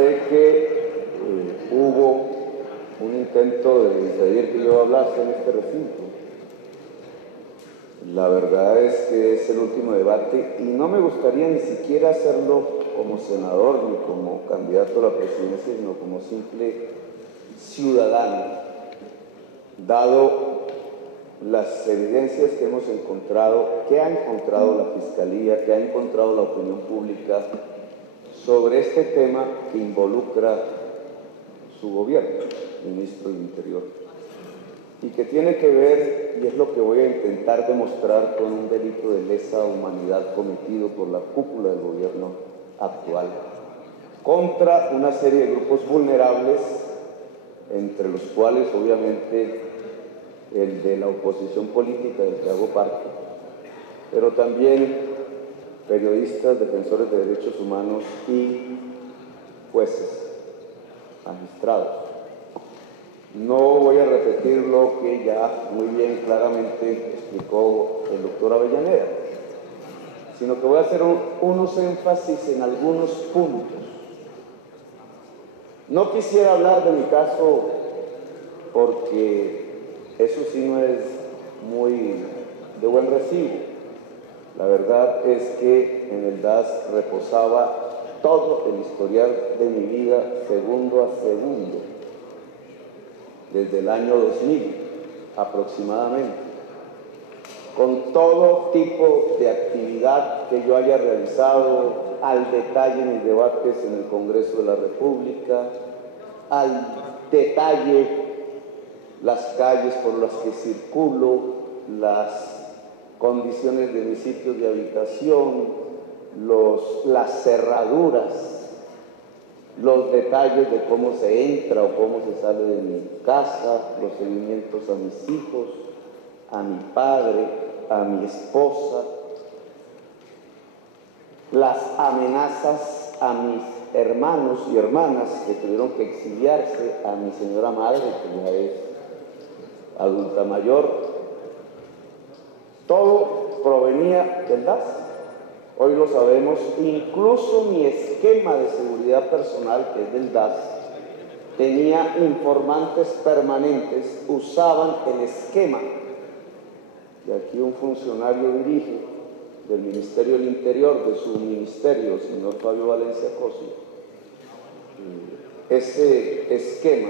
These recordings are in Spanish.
sé que hubo un intento de impedir que yo hablase en este recinto. La verdad es que es el último debate y no me gustaría ni siquiera hacerlo como senador ni como candidato a la presidencia, sino como simple ciudadano, dado las evidencias que hemos encontrado, que ha encontrado la Fiscalía, que ha encontrado la opinión pública sobre este tema que involucra su gobierno, ministro del Interior, y que tiene que ver, y es lo que voy a intentar demostrar, con un delito de lesa humanidad cometido por la cúpula del gobierno actual contra una serie de grupos vulnerables, entre los cuales obviamente el de la oposición política del que hago parte, pero también periodistas, defensores de derechos humanos y jueces, magistrados. No voy a repetir lo que ya muy bien claramente explicó el doctor Avellaneda, sino que voy a hacer unos énfasis en algunos puntos. No quisiera hablar de mi caso porque eso sí no es muy de buen recibo. La verdad es que en el DAS reposaba todo el historial de mi vida, segundo a segundo, desde el año 2000 aproximadamente, con todo tipo de actividad que yo haya realizado, al detalle mis debates en el Congreso de la República, al detalle las calles por las que circulo, las condiciones de mis sitios de habitación, las cerraduras, los detalles de cómo se entra o cómo se sale de mi casa, los seguimientos a mis hijos, a mi padre, a mi esposa, las amenazas a mis hermanos y hermanas que tuvieron que exiliarse, a mi señora madre, que ya es adulta mayor. Todo provenía del DAS. Hoy lo sabemos, incluso mi esquema de seguridad personal, que es del DAS, tenía informantes permanentes, usaban el esquema. Y aquí un funcionario dirige del Ministerio del Interior, de su ministerio, el señor Fabio Valencia Cosio. Ese esquema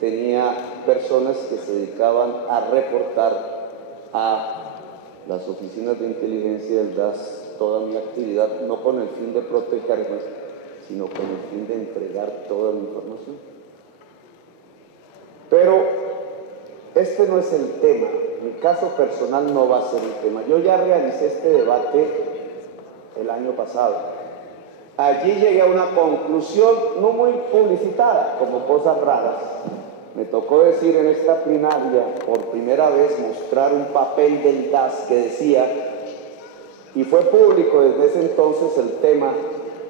tenía personas que se dedicaban a reportar a las oficinas de inteligencia del DAS toda mi actividad, no con el fin de protegerme, sino con el fin de entregar toda mi información. Pero este no es el tema, mi caso personal no va a ser el tema. Yo ya realicé este debate el año pasado. Allí llegué a una conclusión no muy publicitada, como cosas raras. Me tocó decir en esta plenaria, por primera vez, mostrar un papel del DAS que decía, y fue público desde ese entonces el tema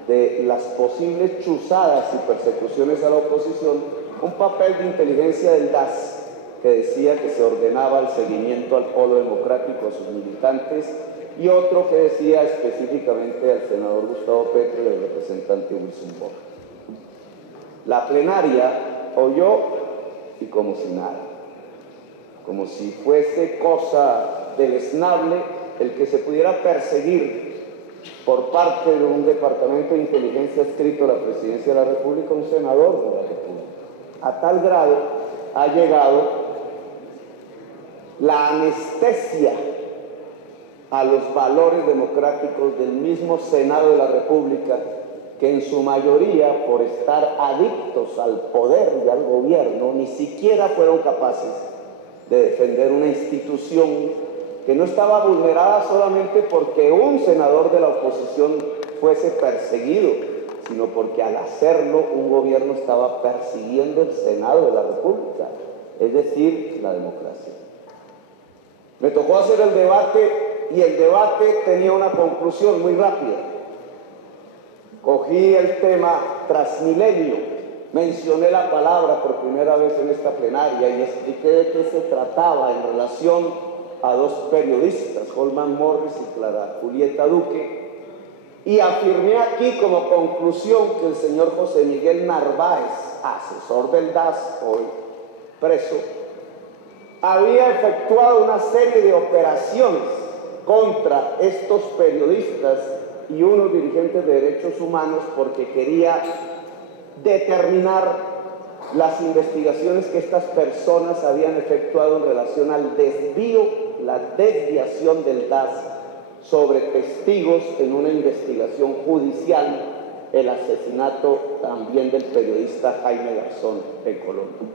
de las posibles chuzadas y persecuciones a la oposición, un papel de inteligencia del DAS que decía que se ordenaba el seguimiento al Polo Democrático, a sus militantes, y otro que decía específicamente al senador Gustavo Petro y al representante Wilson Borges. La plenaria oyó y como si nada, como si fuese cosa deleznable el que se pudiera perseguir por parte de un departamento de inteligencia adscrito a la presidencia de la República un senador de la República. A tal grado ha llegado la anestesia a los valores democráticos del mismo Senado de la República, que en su mayoría, por estar adictos al poder y al gobierno, ni siquiera fueron capaces de defender una institución que no estaba vulnerada solamente porque un senador de la oposición fuese perseguido, sino porque al hacerlo un gobierno estaba persiguiendo el Senado de la República, es decir, la democracia. Me tocó hacer el debate y el debate tenía una conclusión muy rápida. Cogí el tema Transmilenio, mencioné la palabra por primera vez en esta plenaria y expliqué de qué se trataba en relación a dos periodistas, Holman Morris y Clara Julieta Duque, Y afirmé aquí como conclusión que el señor José Miguel Narváez, asesor del DAS, hoy preso, había efectuado una serie de operaciones contra estos periodistas y unos dirigentes de derechos humanos porque quería determinar las investigaciones que estas personas habían efectuado en relación al desvío, la desviación del DAS sobre testigos en una investigación judicial, el asesinato también del periodista Jaime Garzón en Colombia.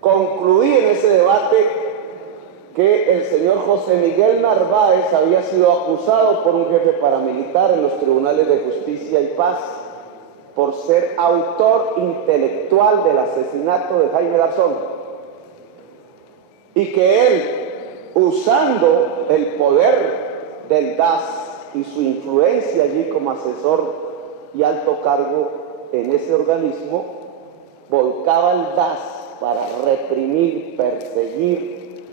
Concluí en ese debate que el señor José Miguel Narváez había sido acusado por un jefe paramilitar en los tribunales de justicia y paz por ser autor intelectual del asesinato de Jaime Garzón, y que él, usando el poder del DAS y su influencia allí como asesor y alto cargo en ese organismo, volcaba el DAS para reprimir, perseguir,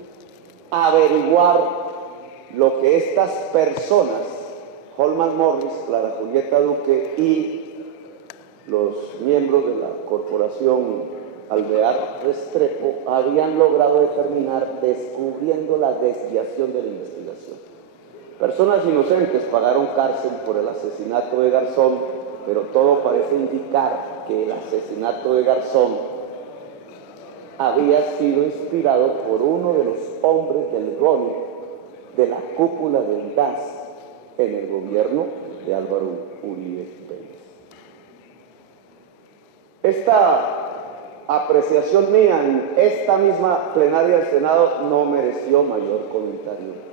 averiguar lo que estas personas, Holman Morris, Clara Julieta Duque y los miembros de la corporación Alvear Restrepo habían logrado determinar descubriendo la desviación de la investigación. Personas inocentes pagaron cárcel por el asesinato de Garzón, pero todo parece indicar que el asesinato de Garzón había sido inspirado por uno de los hombres del GONI, de la cúpula del DAS, en el gobierno de Álvaro Uribe Vélez. Esta apreciación mía en esta misma plenaria del Senado no mereció mayor comentario.